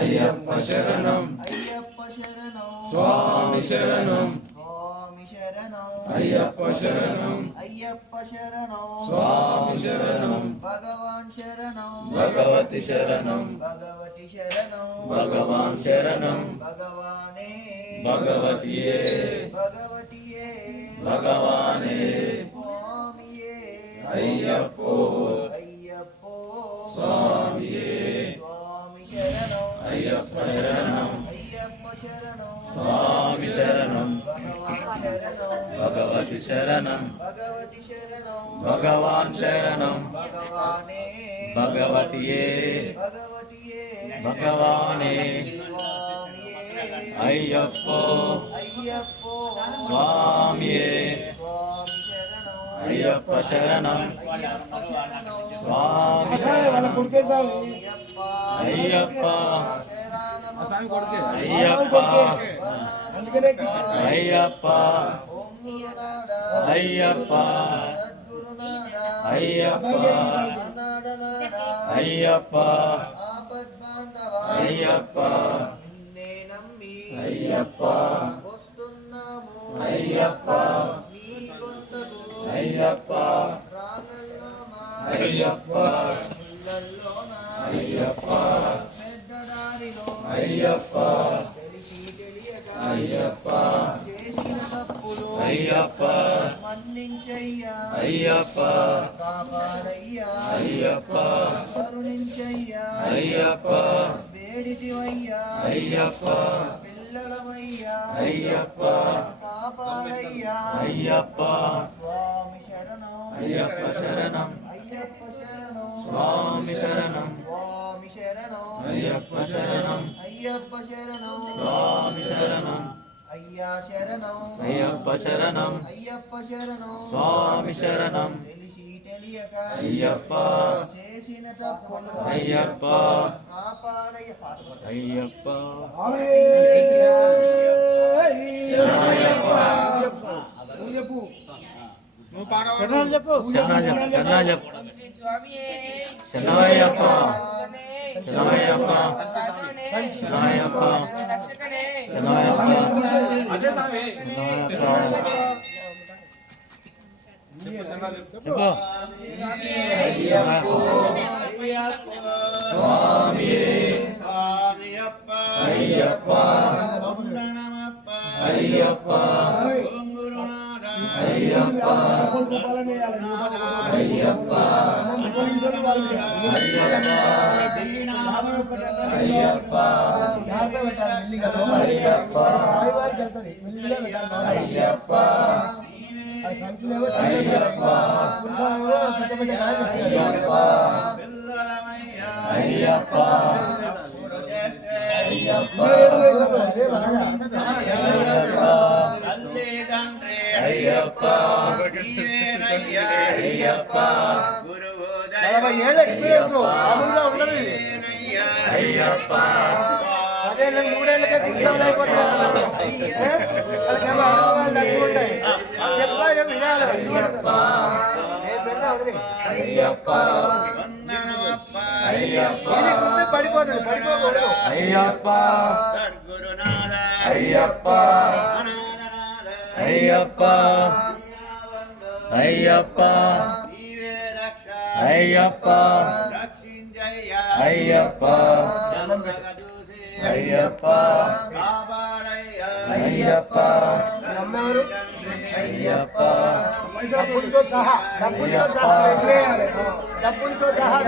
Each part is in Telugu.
అయ్యప్ప శరణం స్వామి శరణం అయ్యప్ప శరణం స్వామి శరణం భగవాన్ శరణం భగవతి శరణం భగవాన్ శరణం భగవతియే భగవానే అయ్యప్పో స్వామియే అయ్యప్ప శరణం స్వామి శరణం భగవతి శరణం భగవాన్ శరణం భగవతియే భగవానే అయ్యప్పో స్వామియే అయ్యప్ప శరణం స్వామి అయ్యప్ప అయ్యప్ప అయ్యప్ప అయ్యప్ప అయ్యప్ప అయ్యప్ప అయ్యప్ప అయ్యప్ప అయ్యప్ప అయ్యప్ప అయ్యప్ప అయ్యప్ప అయ్యప్ప అయ్యప్ప అయ్యప్ప మన్నించయ్యా అయ్యప్ప అయ్యప్ప కరుణించయ్యా అయ్యప్ప వేడిదివయ్యా అయ్యప్ప పిల్లలమయ్యా అయ్యప్ప కాపాడయ్యా అయ్యప్ప స్వామి శరణం అయ్యప్ప శరణం అయ్యప్ప శరణం స్వామి శరణం స్వామి శరణం అయ్యప్ప శరణం అయ్యప్ప శరణం స్వామి శరణం అయ్యా శరణం అయ్యప్ప శరణం అయ్యప్ప శరణం స్వామి శరణం తెలిసి తెలియక అయ్యప్ప చేసిన తప్పులు అయ్యప్ప కాపాడయ్య అయ్యప్ప శరణాలు చెప్పు శరణాలు చెప్పు శరణయ్యప్ప శరణయ్యప్ప శరణయ్యప్ప చెప్పు అయ్యప్ప అయ్యప్ప అయ్యప్ప అయ్యప్ప అయ్యప్ప అయ్యప్ప అయ్యప్ప అయ్యప్ప అయ్యప్ప 40 ఏళ్ళ ఎక్స్పీరియన్స్ మామూలుగా ఉండదు అయ్యప్ప అదేళ్ళ 3 ఏళ్ళకే కూర్చోవాలి చెప్పాలి వినాలి అయ్యప్ప అయ్యప్ప పడిపోతుంది పడిపోకూడదు అయ్యప్ప అయ్యప్ప అయ్యప్ప అయ్యప్ప అయ్యప్ప అయ్యప్ప అయ్యప్ప అయ్యప్ప అమ్మవారు అయ్యప్ప డబ్బులతో సహా డబ్బులతో సహా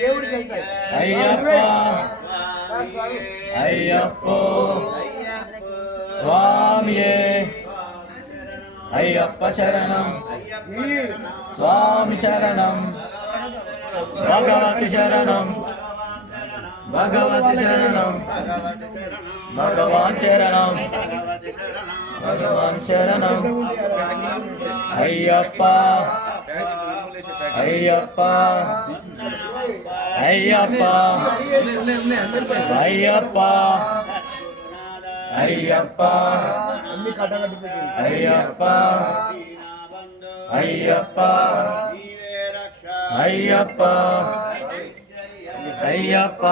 దేవుడికి వెళ్తాయి అయ్యప్ప అయ్యప్ప స్వామియే అయ్యప్ప శరణం స్వామి శరణం భగవతి శరణం భగవతి శరణం భగవాన్ శరణం భగవాన్ శరణం అయ్యప్ప అయ్యప్ప అయ్యప్ప అయ్యప్ప అయ్యప్ప అన్ని కట్టగట్టుకుంటుంది అయ్యప్ప అయ్యప్ప అయ్యప్ప అయ్యప్ప